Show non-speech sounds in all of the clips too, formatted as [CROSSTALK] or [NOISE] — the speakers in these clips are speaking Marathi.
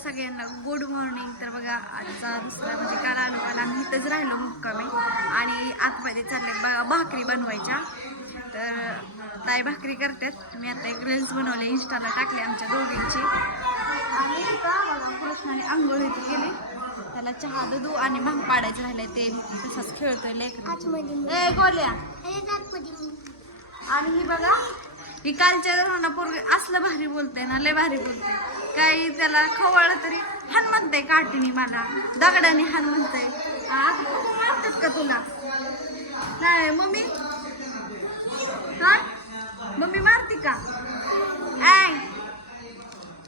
सगळ्यांना गुड मॉर्निंग तर बघा आजचा दुसरा म्हणजे काल आलो आम्ही इथंच राहिलो मुक्कामी. आणि आतमध्ये चालले बघा भाकरी बनवायच्या. तर ताई भाकरी करतात. मी आता एक रील्स बनवले इंस्टाला टाकले आमच्या दोघींची. आणि कृष्णाने आंघोळ इथे गेली त्याला चहा दूध आणि भांग पाडायचं राहिलंय. ते तसंच खेळतोय लेकर. गोल्या. आणि ही बघा ही कालच्या ना पोरग असलं भारी बोलते ना लय भारी बोलते काही त्याला खवळलं तरी हान म्हणते काठीने मला. दगडाने हान म्हणते हा मारतात का तुला? नाही मम्मी? हा? मम्मी मारते का? ऐ!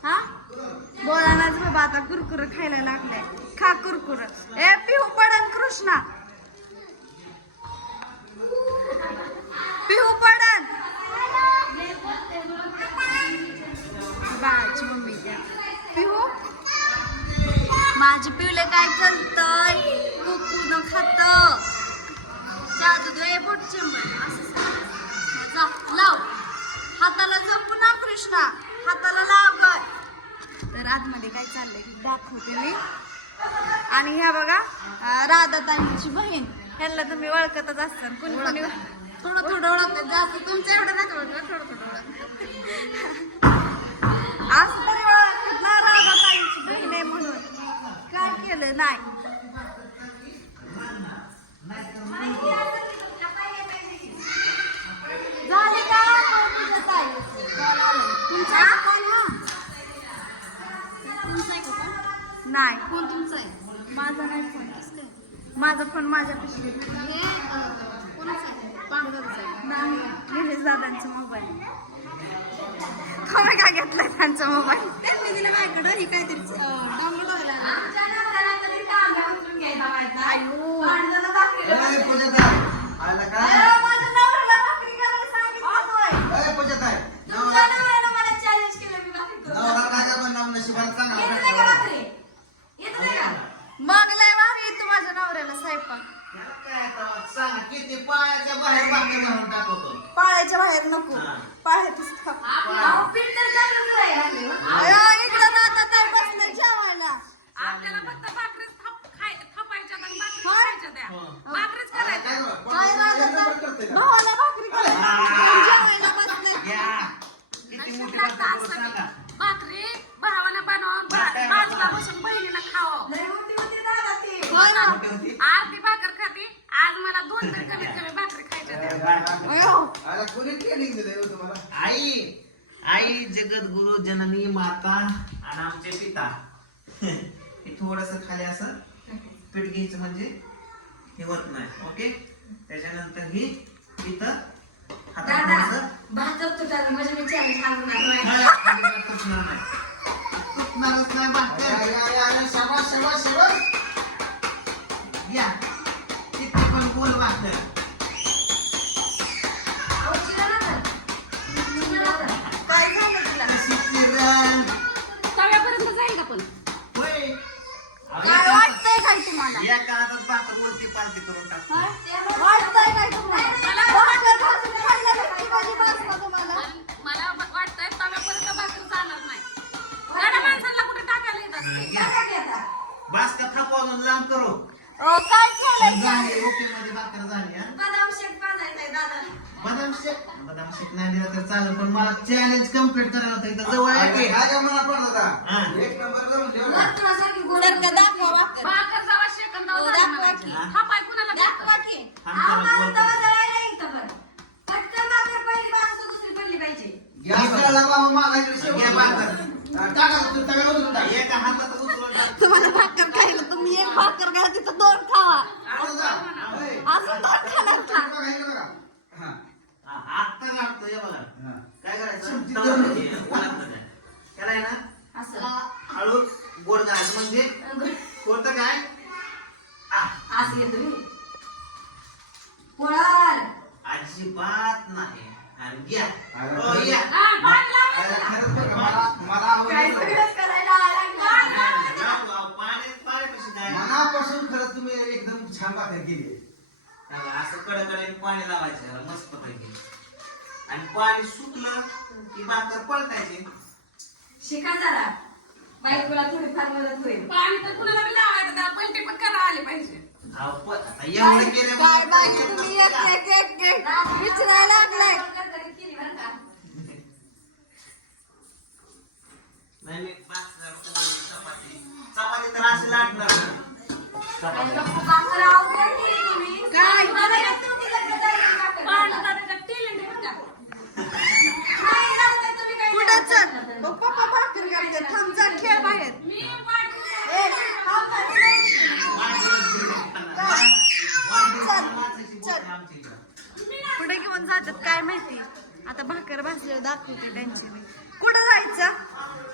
हा? बोला नाच बाबा आता कुरकुर खायला लागलाय. खा कुरकुर. ए पिहू पडन कृष्णा! माझे पिवले काय करतय कुकू न खात. जादू दे बोटचे असं लाव. हाताला जपू ना कृष्णा. हाताला लाव तर आतमध्ये काय चाललंय दाखवते मी. आणि ह्या बघा राधा ताईची बहीण. ह्यांना तुम्ही ओळखतच असताल. कोणी कोणी? थोडं थोडं ओळखत जास्त तुमच्या एवढं नका ओळखत थोडं थोडं ओळखत [LAUGHS] असं तरी ओळखत ना राधा ताईची बहीण आहे म्हणून काय केलं नाही झाले का तुझं ताई तुमचा कॉल हा नाही कोण तुमचा आहे. माझा नाही फोन. काय माझा फोन माझ्या हे निलेश दादांचा मोबाईल तुम्ही का घेतलाय त्यांचा मोबाईल? त्यांनी दिलं माझ्याकडं. ही काहीतरी डाउनलोड व्हायला आयो. अरे पूजत आहे. आला का? अरे, माझ्या नवऱ्याला भाकरी करायला सांगितलं होतं. अरे पूजत आहे. तुमच्या नवरा नवऱ्यानं मला challenge केलं, मी भाकरी करून नवरा काय पण नाम नशिबात चांगला येतं नाही का भेटला. भाकरी? येतं नाही का? मग लय भारी येतो माझ्या नवऱ्याला स्वयंपाक काय आता सांग, किती पायाच्या बाहेर भाकरी म्हणून टाकतो. पाळायच्या बाहेर नको हा. पाळ्यातच थांब. पा- अयो, इकडं राहतात ताई बसले जेवायला आपल्याला फक्त भाकरीच थाप- खाय- थापायच्या आणि भाकरीच हा? खायच्या त्या. भाकरीच काय करायच्या. बरं? काय कोण- राहतात कोण करतंय का? भावाला भाकरी करायला जेवायला बसले. भाकरी भावाला बनवून भाकरी बा- बाजूला बसून बहिणीला खावं होय ना? मोठी होती. आज ती भाकर खाती आज मला दोन तर कमीत कमी भाकरी खायच्या त्या. अयो. अरे कोणी ट्रेनिंग दिलंय हो तुम्हाला? आई आई जगद्गुरु जननी माता आणि आमचे पिता. हे थोडस खाली असं पीठ घ्यायचं म्हणजे हे होत नाही ओके? त्याच्यानंतर ही इथं हातात थोडंसं- नाही, अजिबात तुटणार नाही. तुटणारच नाही भाकर. शाबास, शाबास, शाबास. या. किती पण गोल भाकर. या काळात भाकर वरती पालती करून टाकतो. वाटतंय काय तुम्हाला? भाकर भाजून खाल्ल्यापेक्षा भाजी भाजला तुम्हाला. मला ब- वाटतंय तव्यापर्यंत भाकर चालणार नाही. गाड्या माणसाला कुठे टाकायला येत असते बास का थापवून लांब करू. अ, काय केलंय? झाली ओके मध्ये भाकर झाली हा? बदाम शेक बदाम शेक? नाही दिला तर चालेल पण मला चॅलेंज कंप्लीट करायला होतं. इथं जवळ आहे मनात पडलं हा. का एक नंबर जाऊन ठेव ना. तर का दाखवा भाकर. भाकर जावा शेकंद हो, दाखवा की. थापाय कुणाला दाखवा की. थांब जरा बोलतो. गॅस जळाला बाबा माझ्याकडे शेवट घे भाकर. हा, टाका तू तव्यावर उचलून टाक. एका हातात उचलून टाक. तुम्हाला भाकर खायला तुम्ही एक भाकर घ्या तिथं दोन खावा. अजून दोन खाणार. काय करायचं. म्हणजे. त्याला ना हळू गोड घालायचं म्हणजे कोणतं काय? अजिबात नाही. आणि घ्या अरे, हो, या. हा, पाणी लाव. अरे, खरंच बरं का, मला- मला आवडलं. जाऊ, पाणी पाण्यापाशी काय मनापासून खरंच तुम्ही एकदम छान भाकर केली. त्याला असं कडकडे पाणी लावायचं याला मस्त पैकी. आणि पाणी सुकलं की भाकर पळतायची शिका जरा. बायकोला थोडी पाणी तर कुणाला बी लावायचं त्याला पलटी पण करा आली पाहिजे. अहो, पण आता एवढं केलं काय बाई विचारायला लागलाय. नाही, चपाती. चपाती तर अशी. काय पाणी तर त्याच्यात तेल नाही बरं का? कुठं चल मग पप्पा भाकर करते थांब जा खेळ बाहेर मी पाणी ए, थांब ना. वाचायची बोट आहे आमच्या इकडं. कुठे घेऊन जातात काय माहिती आता भाकर दाखवते त्यांची मी. कुठं जायचं?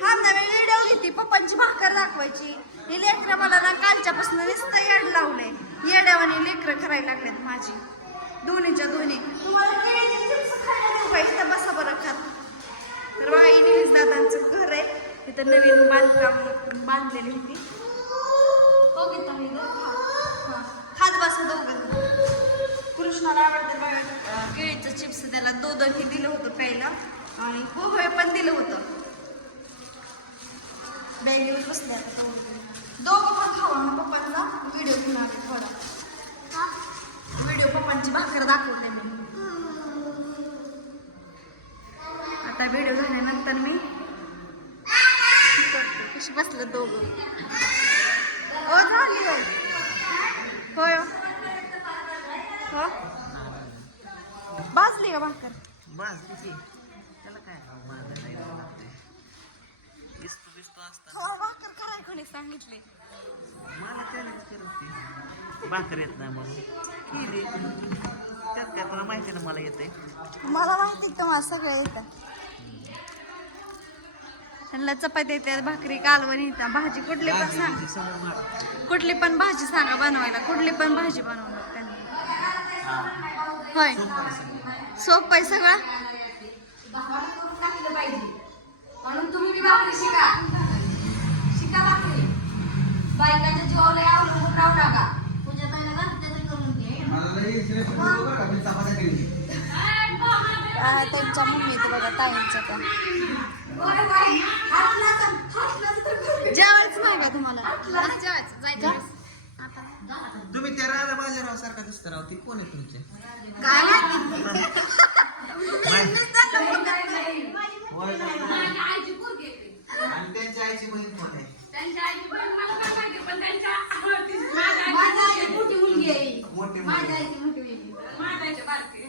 हा ना मी व्हिडिओ घेते. पप्पांची भाकर दाखवायची. हे लेकरं मला ना कालच्यापासून नुसतं येड लावलंय. येड्यावाने लेकरं करायला लागलेत माझी. दोन्हीच्या दोन्ही. तुम्हाला खायला बसा बरं खात. तर निलेश दादांचं घर आहे. तिथं नवीन बांधकाम बांधलेली होती. हो. घेता मी खात बसा दोघं. कृष्णाला आवडते बघा केळीचं चिप्स त्याला दूध हे दिलं होतं प्यायला. आणि हो, हो, पोहे पण दिलं होतं. बॅगेवर बसल्या दोघं. पण खावा मग पप्पांना. व्हिडिओ घेऊन आले थोडा. व्हिडिओ पप्पांची भाकर दाखवते मी. आता व्हिडिओ झाल्यानंतर मी करते. कशी बसलं दोघं ओ झाली होय होय हो. हो भाजली का भाकर? बस किती? त्याला काय. बिस्तो हो भाकर कराय कोणी सांगितले? मला करत. भाकर येत नाही म्हणून. केली. त्यात काय तुला माहिती ना मला येते मला माहिती तुम्हाला? सगळं येतं. त्यांना चपाती येतात भाकरी कालवण येतात भाजी कुठली पण सांग. मार. कुठली पण भाजी सांगा बनवायला. कुठली पण भाजी बनवणार त्यांनी. होय. सोप आहे सगळं. म्हणून तुम्ही बी भाकरी शिका. शिका भाकरी. बायकांच्या जीवाला राहू नका. ताईला करून घे. त्यांच्या मम्मीचं बघा ताईंचं पण. जेवायच नाही का तुम्हाला. जेवायचं जायचं. तुम्ही त्या राजा बाजाराव सारखा दिसता राव ती कोण आहे तुमचे काय होय ना? माझ्या आईची पोरगी आहे ती. आणि त्यांच्या आईची बहीण कोण आहे त्यांच्या आईची बहीण मला काय माहिती पण त्यांच्या आवडती माझ्या आईची मुलगी आहे मोठी माझ्या. आईची मोठी मुलगी माझ्या आईची बारकी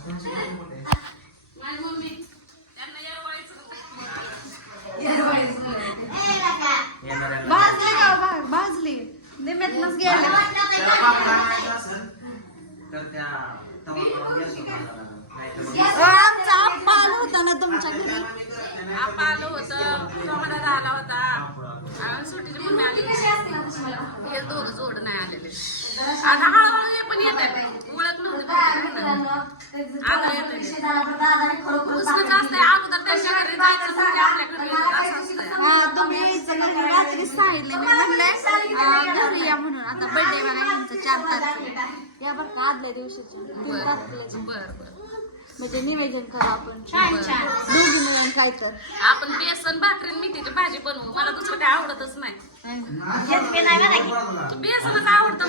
तुमची बहीण कुठे आहे? माझी मम्मी त्यांना येरवाळीचं येणाऱ्या भाजली का भा- भाजली निम्यातनच गेले त्याला पापड आणायचं असेल तर त्या तवा गॅस नाही तर मग आमचा आप्पा आला होता ना तुमच्या घरी आपा आलं होतं टोमॅटो आला होता आणि सुट्टीची मम्मी आली हे दोघं जोड नाही आलेले आता हळूहळू हे पण येत आहे ओळख नव्हती उसनंच असतंय अगोदर त्यांच्या घरी जायचं म्हणजे हा तुम्ही म्हणजे सांगितलं मी म्हणलंय अं, घरी या म्हणून. आता बर्थडे बघा यांचा चार तारखेला. या बरं का आदल्या दिवशीच्या. तीन तारखेला. बर बर. म्हणजे निवेदन करू आपण. दोघी मिळून काय तर. आपण बेसन भाकरी भाजी बनवू. मला दुसरं काय आवडतच नाही. बेसनच आवडतं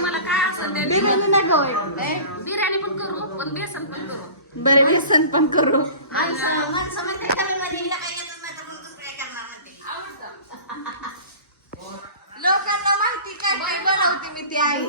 मला बिर्याणी नाही गवय बिर्याणी पण करू पण बेसन पण करू. बरे व्यसन पण करू. आवडतं लोकांना माहिती काय काय बनवते मी ती आई.